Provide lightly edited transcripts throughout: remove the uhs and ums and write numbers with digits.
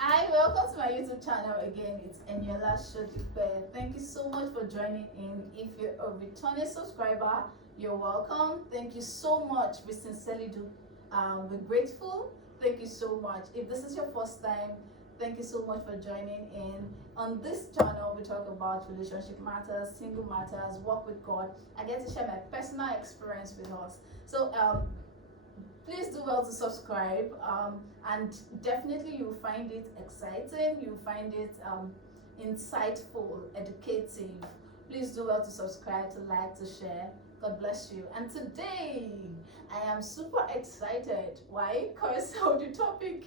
Hi, welcome to my YouTube channel again. It's Eniola Shodupe. Thank you so much for joining in. If you're a returning subscriber, you're welcome. Thank you so much. We sincerely do. We're grateful. Thank you so much. If this is your first time, thank you so much for joining in. On this channel, we talk about relationship matters, single matters, work with God. I get to share my personal experience with us. So please do well to subscribe, and definitely you'll find it exciting, you'll find it insightful, educative. Please do well to subscribe, to like, to share. God bless you. And today I am super excited. Why? Because of the topic.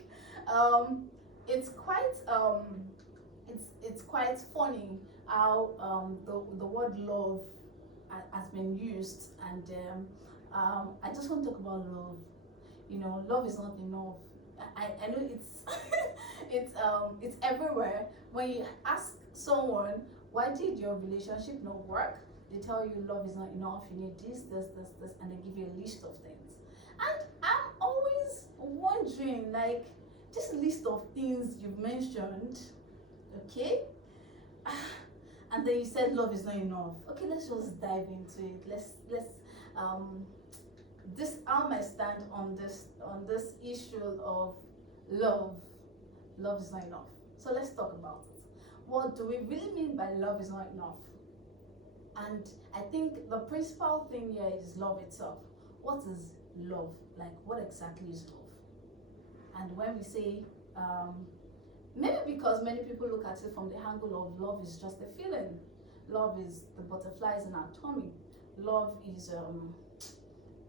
um, it's quite it's quite funny how the word love has been used, and I just want to talk about love. Love is not enough. I know it's it's everywhere. When you ask someone, why did your relationship not work, they tell you love is not enough, you need this, and they give you a list of things. And I'm always wondering, like, this list of things you've mentioned, okay, and then you said love is not enough. Okay, let's just dive into it. Let's um this how I stand on this issue of love. Love is not enough. So let's talk about it. What do we really mean by love is not enough? And I think the principal thing here is love itself. What is love? Like, what exactly is love? And when we say, maybe because many people look at it from the angle of love is just a feeling. Love is the butterflies in our tummy. Love is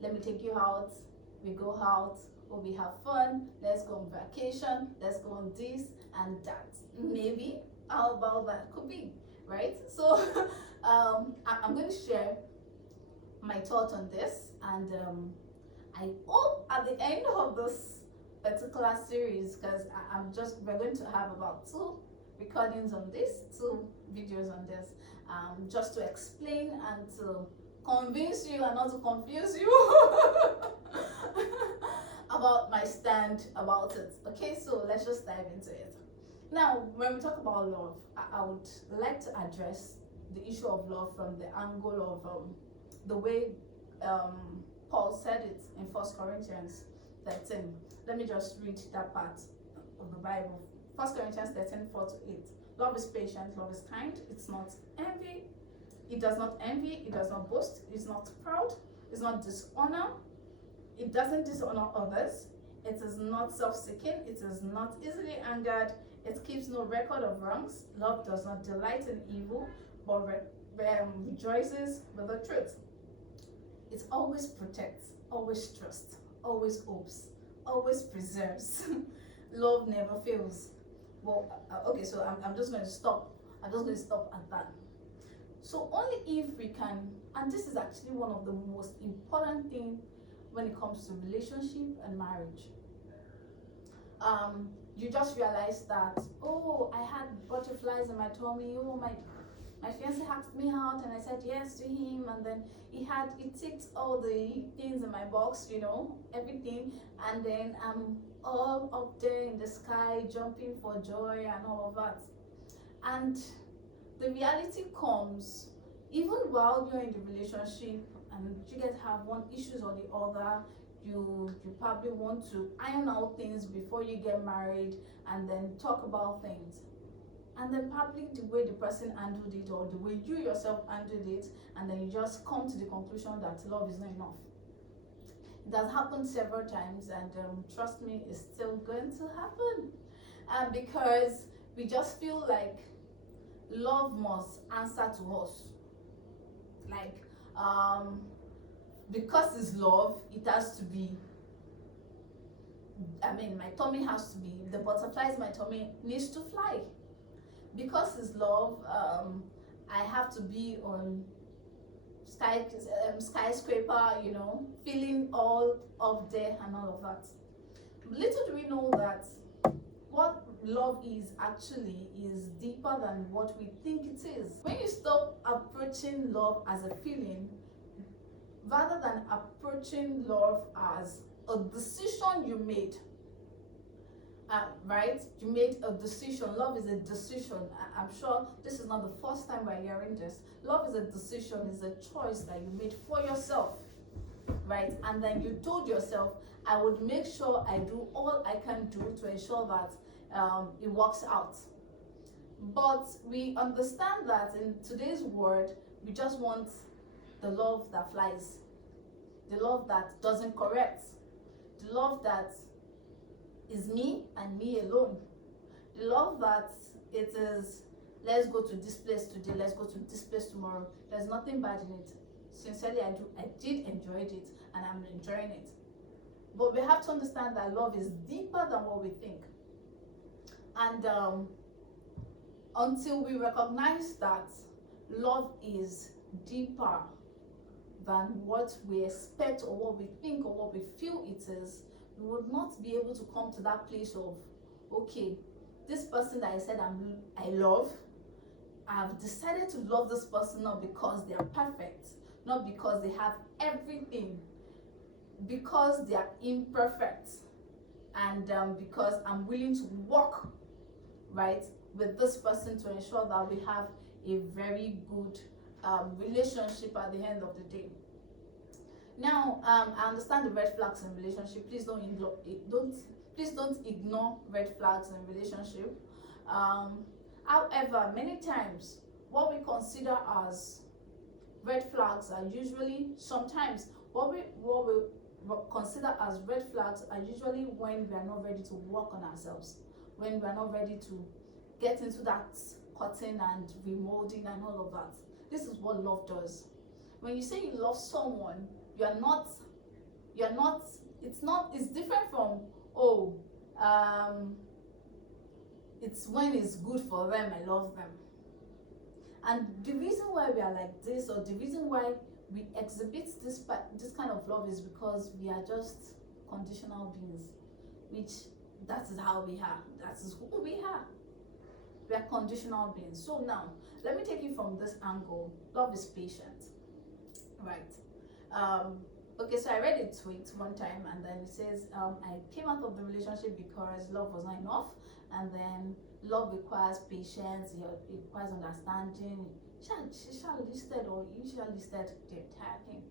let me take you out, we go out, or we have fun, let's go on vacation, let's go on this and that. Maybe how about that could be, right? So I'm going to share my thoughts on this, and I hope at the end of this particular series, because we're going to have about 2 recordings on this, 2 videos on this, just to explain and to convince you and not to confuse you about my stand about it. Okay, so let's just dive into it. Now, when we talk about love, I would like to address the issue of love from the angle of the way Paul said it in 1 Corinthians 13. Let me just read that part of the Bible. 1 Corinthians 13, 4-8. Love is patient, love is kind, it's not envy, it does not envy, it does not boast, it's not proud, it's not dishonor, it doesn't dishonor others, it is not self-seeking, it is not easily angered, it keeps no record of wrongs. Love does not delight in evil, but rejoices with the truth. It always protects, always trusts, always hopes, always preserves. Love never fails. Well, okay, so I'm just going to stop. I'm just going to stop at that. So only if we can, and this is actually one of the most important things when it comes to relationship and marriage. You just realize that, oh, I had butterflies in my tummy. Oh, my fiance asked me out, and I said yes to him, and then he ticked all the things in my box, everything, and then I'm all up there in the sky, jumping for joy and all of that. And the reality comes, even while you're in the relationship and you guys have one issues or the other, you probably want to iron out things before you get married, and then talk about things, and then probably the way the person handled it or the way you yourself handled it, and then you just come to the conclusion that love is not enough. It has happened several times, and trust me, it's still going to happen, because we just feel like love must answer to us. Like, because it's love, it has to be, my tummy has to be, the butterflies in my tummy needs to fly. Because it's love, I have to be on skyscraper, feeling all up there and all of that. Little do we know that what love is actually is deeper than what we think it is. When you stop approaching love as a feeling, rather than approaching love as a decision you made, right? You made a decision. Love is a decision. I'm sure this is not the first time we're hearing this. Love is a decision, is a choice that you made for yourself, right? And then you told yourself, I would make sure I do all I can do to ensure that it works out. But we understand that in today's world, we just want the love that flies, the love that doesn't correct, the love that is me and me alone, the love that it is, let's go to this place today, let's go to this place tomorrow. There's nothing bad in it. Sincerely, I did enjoy it, and I'm enjoying it. But we have to understand that love is deeper than what we think. And until we recognize that love is deeper than what we expect or what we think or what we feel it is, we would not be able to come to that place of, okay, this person that I said I love, I've decided to love this person not because they are perfect, not because they have everything, because they are imperfect, and because I'm willing to work, right, with this person to ensure that we have a very good relationship at the end of the day. Now, I understand the red flags in relationship. Please don't ignore red flags in relationship. However, many times what we consider as red flags are usually, sometimes what we consider as red flags are usually when we are not ready to work on ourselves, when we are not ready to get into that cutting and remolding and all of that. This is what love does. When you say you love someone, it's different from, it's when it's good for them, I love them. And the reason why we are like this, or the reason why we exhibit this kind of love, is because we are just conditional beings, which that is how we are. That is who we are. We are conditional beings. So now, let me take you from this angle. Love is patient, right? Okay, so I read a tweet one time, and then it says, I came out of the relationship because love was not enough, and then love requires patience, it requires understanding. She listed, or you listed the entire thing.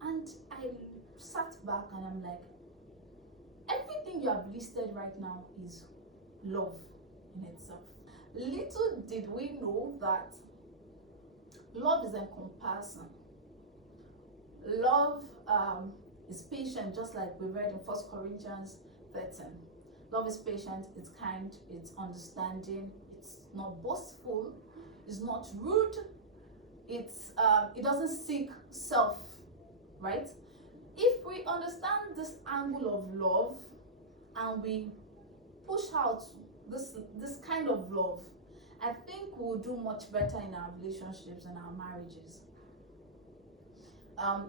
And I sat back and I'm like, everything you have listed right now is love in itself. Little did we know that love is encompassing. Love is patient, just like we read in 1 Corinthians 13. Love is patient, it's kind, it's understanding, it's not boastful, it's not rude, it doesn't seek self, right? If we understand this angle of love and we push out this kind of love, I think we'll do much better in our relationships and our marriages.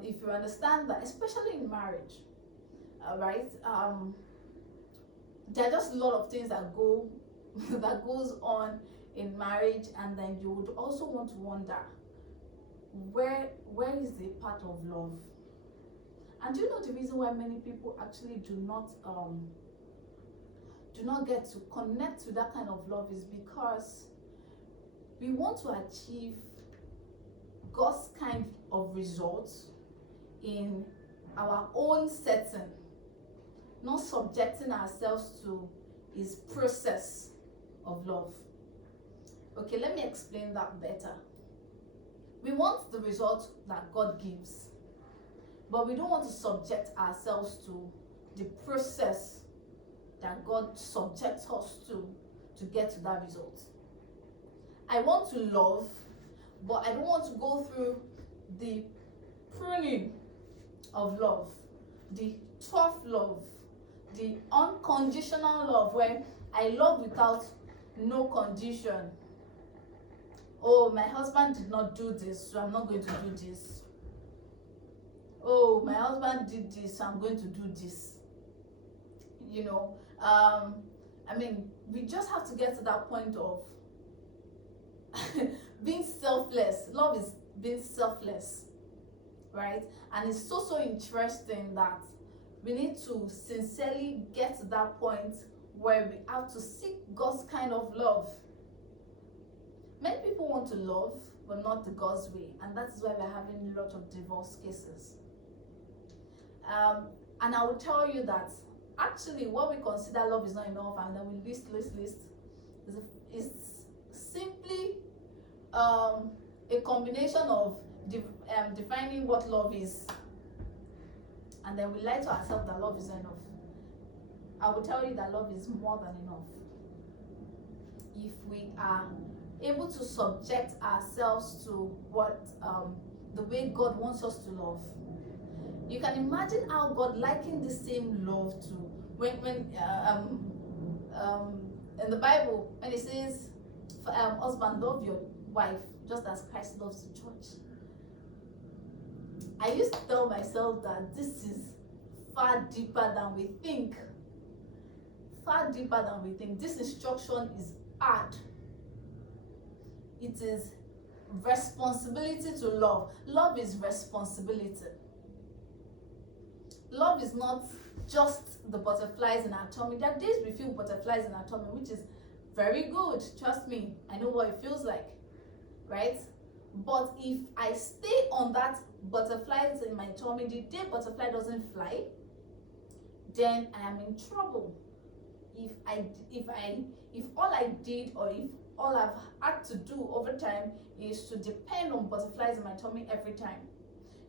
If you understand that, especially in marriage, right? There are just a lot of things that goes on in marriage, and then you would also want to wonder, where is the part of love? And do you know the reason why many people actually do not get to connect to that kind of love is because we want to achieve God's kind of results in our own setting, not subjecting ourselves to his process of love. Okay, let me explain that better. We want the result that God gives, but we don't want to subject ourselves to the process that God subjects us to get to that result. I want to love, but I don't want to go through the pruning of love, the tough love, the unconditional love, where I love without no condition. Oh, my husband did not do this, so I'm not going to do this. Oh, my husband did this, so I'm going to do this. You know, we just have to get to that point of being selfless. Love is being selfless, right? And it's so interesting that we need to sincerely get to that point where we have to seek God's kind of love. Many people want to love, but not the God's way, and that is why we're having a lot of divorce cases. And I will tell you that actually what we consider love is not enough, and then we list is simply a combination of defining what love is, and then we lie to ourselves that love is not enough. I will tell you that love is more than enough if we are able to subject ourselves to what the way God wants us to love. You can imagine how God likened the same love to when in the Bible when it says, husband, love your wife just as Christ loves the church. I used to tell myself that this is far deeper than we think. Far deeper than we think. This instruction is hard. It is responsibility to love. Love is responsibility. Love is not just the butterflies in our tummy. There are days we feel butterflies in our tummy, which is very good. Trust me, I know what it feels like, right? But if I stay on that butterflies in my tummy, the day butterfly doesn't fly, then I am in trouble. If all I did, or if all I've had to do over time is to depend on butterflies in my tummy every time.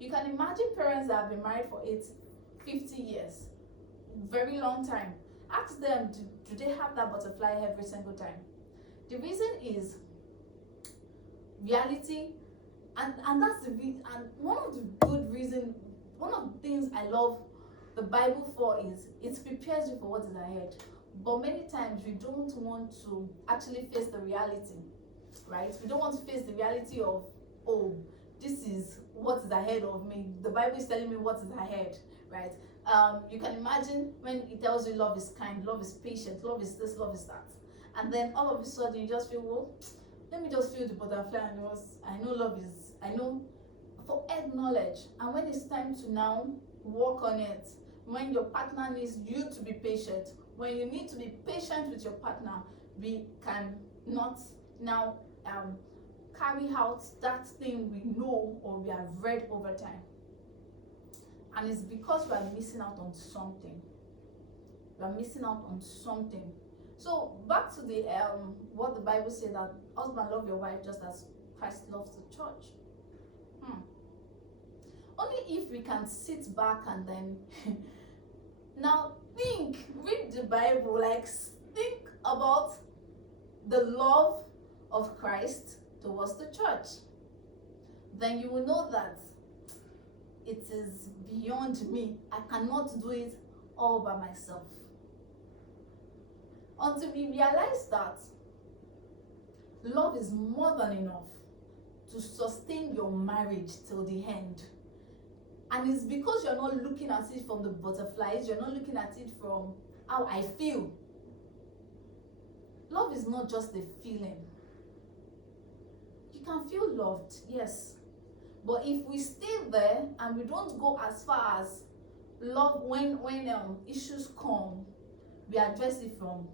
You can imagine parents that have been married for 50 years, very long time. Ask them, do they have that butterfly every single time? The reason is reality, and that's the reason. And one of the things I love the Bible for is it prepares you for what is ahead. But many times we don't want to actually face the reality, right? We don't want to face the reality of, oh, this is what is ahead of me. The Bible is telling me what is ahead, right? You can imagine when it tells you love is kind, love is patient, love is this, love is that. And then all of a sudden you just feel, well, let me just feel the butterfly, and I know for head knowledge. And when it's time to now work on it, when your partner needs you to be patient, when you need to be patient with your partner, we can not now carry out that thing we know or we have read over time. And it's because we are missing out on something. We are missing out on something. So back to the what the Bible says, that husband, love your wife just as Christ loves the church. Only if we can sit back and then now read the Bible, like think about the love of Christ towards the church. Then you will know that it is beyond me. I cannot do it all by myself. Until we realize that love is more than enough to sustain your marriage till the end. And it's because you're not looking at it from the butterflies, you're not looking at it from how I feel. Love is not just a feeling. You can feel loved, yes. But if we stay there and we don't go as far as love, when issues come, we address it from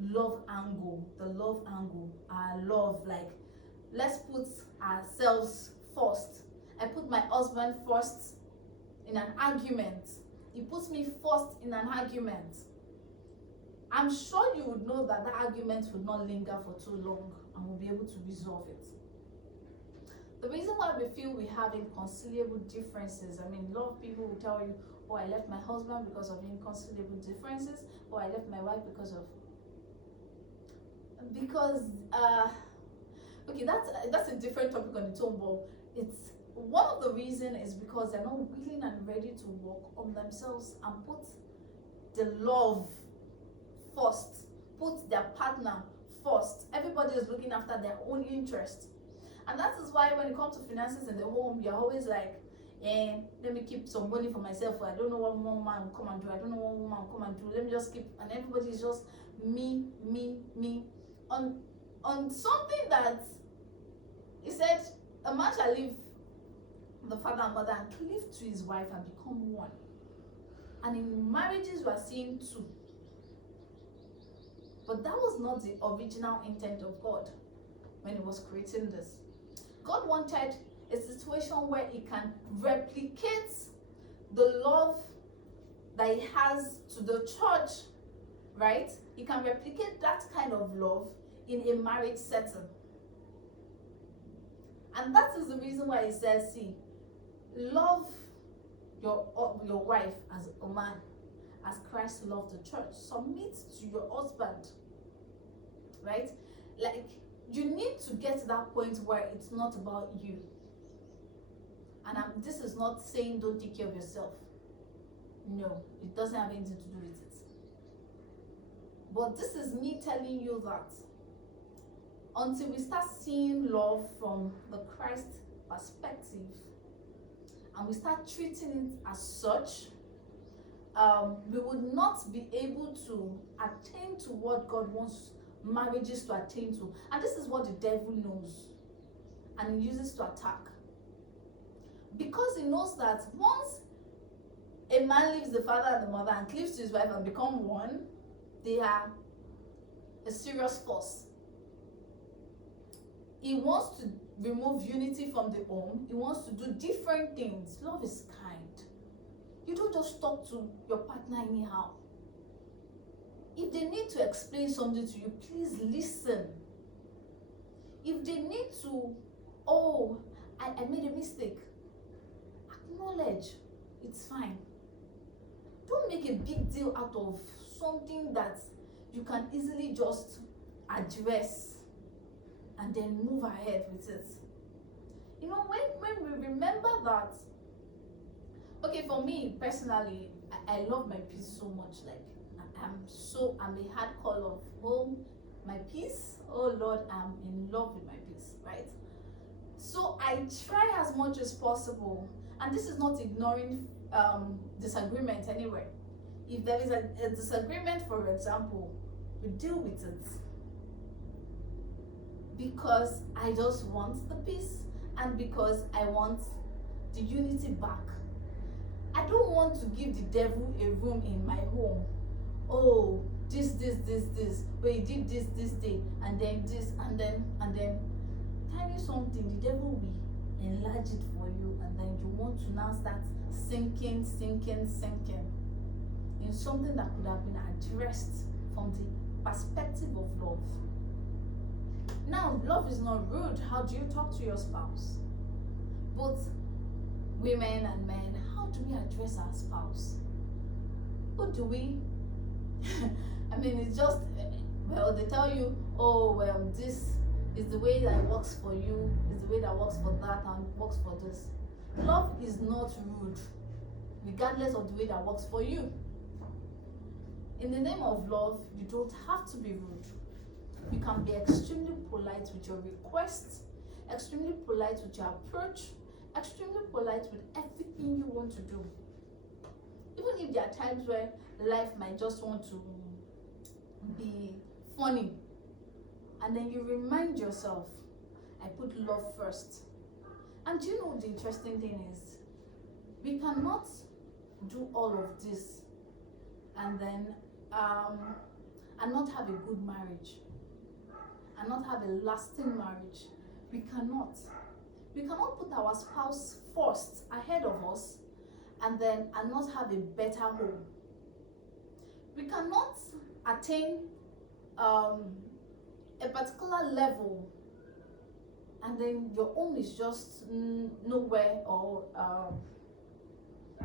love angle, the love angle, our love, like, let's put ourselves first. I put my husband first in an argument. He puts me first in an argument. I'm sure you would know that the argument would not linger for too long and we'll be able to resolve it. The reason why we feel we have inconciliable differences, a lot of people will tell you, oh, I left my husband because of inconciliable differences, or I left my wife because okay, that's a different topic on its own, but it's one of the reasons is because they're not willing and ready to work on themselves and put the love first, put their partner first. Everybody is looking after their own interest. And that is why when it comes to finances in the home, you're always like, let me keep some money for myself. I don't know what one man will come and do. I don't know what woman will come and do. Let me just keep, and everybody is just me. On something that he said, a man shall leave the father and mother and cleave to his wife and become one. And in marriages, we are seeing two. But that was not the original intent of God when He was creating this. God wanted a situation where He can replicate the love that He has to the church, right? He can replicate that kind of love in a marriage setting. And that is the reason why He says, see, love your wife as a man, as Christ loved the church. Submit to your husband, right? Like, you need to get to that point where it's not about you. And this is not saying don't take care of yourself. No, it doesn't have anything to do with it. But this is me telling you that until we start seeing love from the Christ perspective, and we start treating it as such, we would not be able to attain to what God wants marriages to attain to. And this is what the devil knows, and he uses to attack. Because he knows that once a man leaves the father and the mother and cleaves to his wife and become one, they are a serious force. He wants to remove unity from the home. He wants to do different things. Love is kind. You don't just talk to your partner anyhow. If they need to explain something to you, please listen. If they need to, oh, I made a mistake, acknowledge. It's fine. Don't make a big deal out of something that you can easily just address and then move ahead with it. You know, when we remember that, okay, for me personally, I love my peace so much. Like, I'm a hardcore of, oh, my peace, oh Lord, I'm in love with my peace, right? So I try as much as possible, and this is not ignoring disagreement anyway. If there is a disagreement, for example, we deal with it, because I just want the peace and because I want the unity back. I don't want to give the devil a room in my home. Oh, this. Well, you did this day, and then this, and then. Tell you something, the devil will enlarge it for you, and then you want to now start sinking in something that could have been addressed from the perspective of love. Now, love is not rude. How do you talk to your spouse? Both women and men, how do we address our spouse? What do we? I mean, it's just, well, they tell you, oh, well, this is the way that works for you, is the way that works for that, and works for this. Love is not rude, regardless of the way that works for you. In the name of love, you don't have to be rude. You can be extremely polite with your requests, extremely polite with your approach, extremely polite with everything you want to do. Even if there are times where life might just want to be funny, and then you remind yourself, I put love first. And do you know the interesting thing is, we cannot do all of this and then and not have a good marriage, and not have a lasting marriage. We cannot put our spouse first, ahead of us, and not have a better home. We cannot attain a particular level, and then your home is just nowhere, or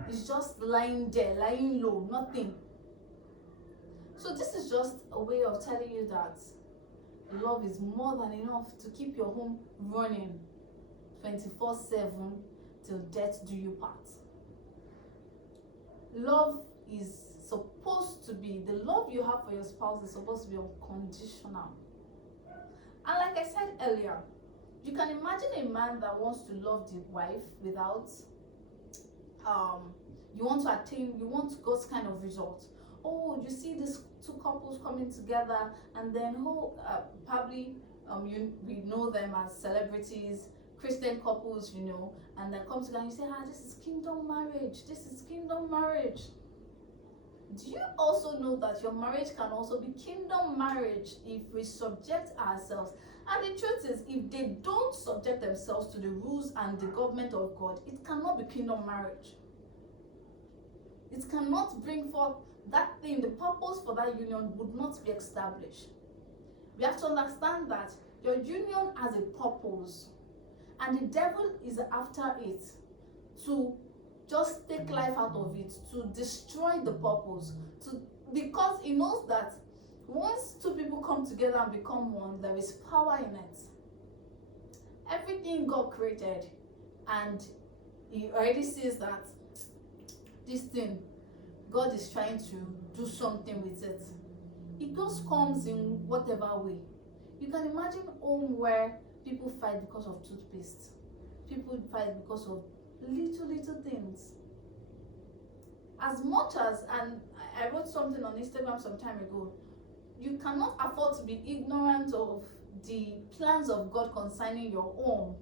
it's just lying there, lying low, nothing. So this is just a way of telling you that love is more than enough to keep your home running 24/7 till death do you part. Love is supposed to be, the love you have for your spouse is supposed to be unconditional. And like I said earlier, you can imagine a man that wants to love the wife without, you want God's kind of result. Oh, you see these two couples coming together, and then probably we know them as celebrities, Christian couples, and they come together and you say, this is kingdom marriage. This is kingdom marriage. Do you also know that your marriage can also be kingdom marriage if we subject ourselves? And the truth is, if they don't subject themselves to the rules and the government of God, it cannot be kingdom marriage. It cannot bring forth that thing. The purpose for that union would not be established. We have to understand that your union has a purpose, and the devil is after it to just take life out of it, to destroy the purpose, because he knows that once two people come together and become one, there is power in it. Everything God created, and he already sees that this thing, God is trying to do something with it. It just comes in whatever way. You can imagine home where people fight because of toothpaste. People fight because of little things. As much as, and I wrote something on Instagram some time ago, you cannot afford to be ignorant of the plans of God concerning your home.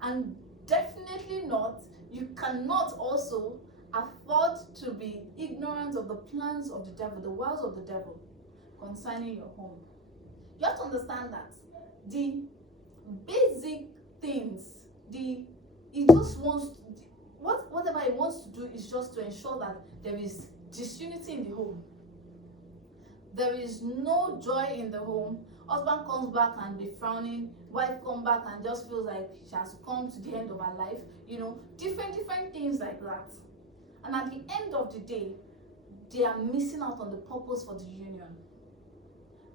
And definitely not, you cannot also afford to be ignorant of the plans of the devil, the wiles of the devil concerning your home. You have to understand that the basic things, he just wants whatever he wants to do is just to ensure that there is disunity in the home. There is no joy in the home. Husband comes back and be frowning. Wife comes back and just feels like she has come to the end of her life. Different things like that. And at the end of the day, they are missing out on the purpose for the union.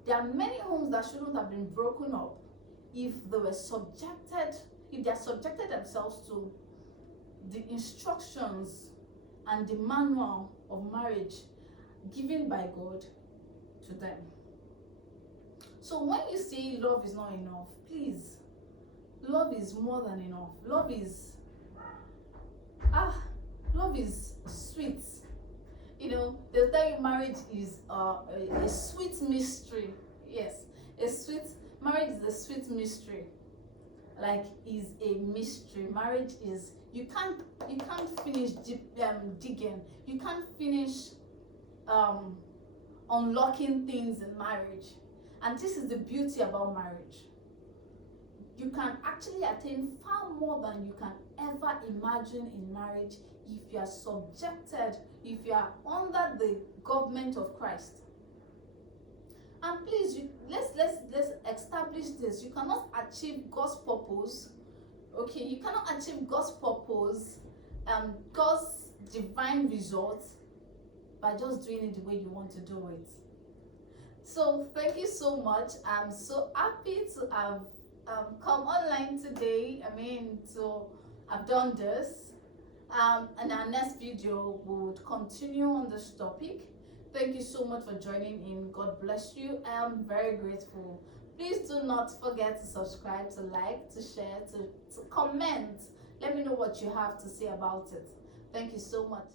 There are many homes that shouldn't have been broken up if they subjected themselves to the instructions and the manual of marriage given by God to them. So when you say love is not enough, please, love is more than enough. Love is sweet. They'll tell you marriage is a sweet mystery. Yes, marriage is a sweet mystery. Like, is a mystery. Marriage is, you can't finish digging. You can't finish unlocking things in marriage. And this is the beauty about marriage. You can actually attain far more than you can ever imagine in marriage if you are subjected, if you are under the government of Christ. And please, let's establish this. You cannot achieve God's purpose. Okay, you cannot achieve God's purpose, God's divine results by just doing it the way you want to do it. So thank you so much. I'm so happy to have come online today. So I've done this. And our next video would continue on this topic. Thank you so much for joining in. God bless you. I am very grateful. Please do not forget to subscribe, to like, to share, to comment. Let me know what you have to say about it. Thank you so much.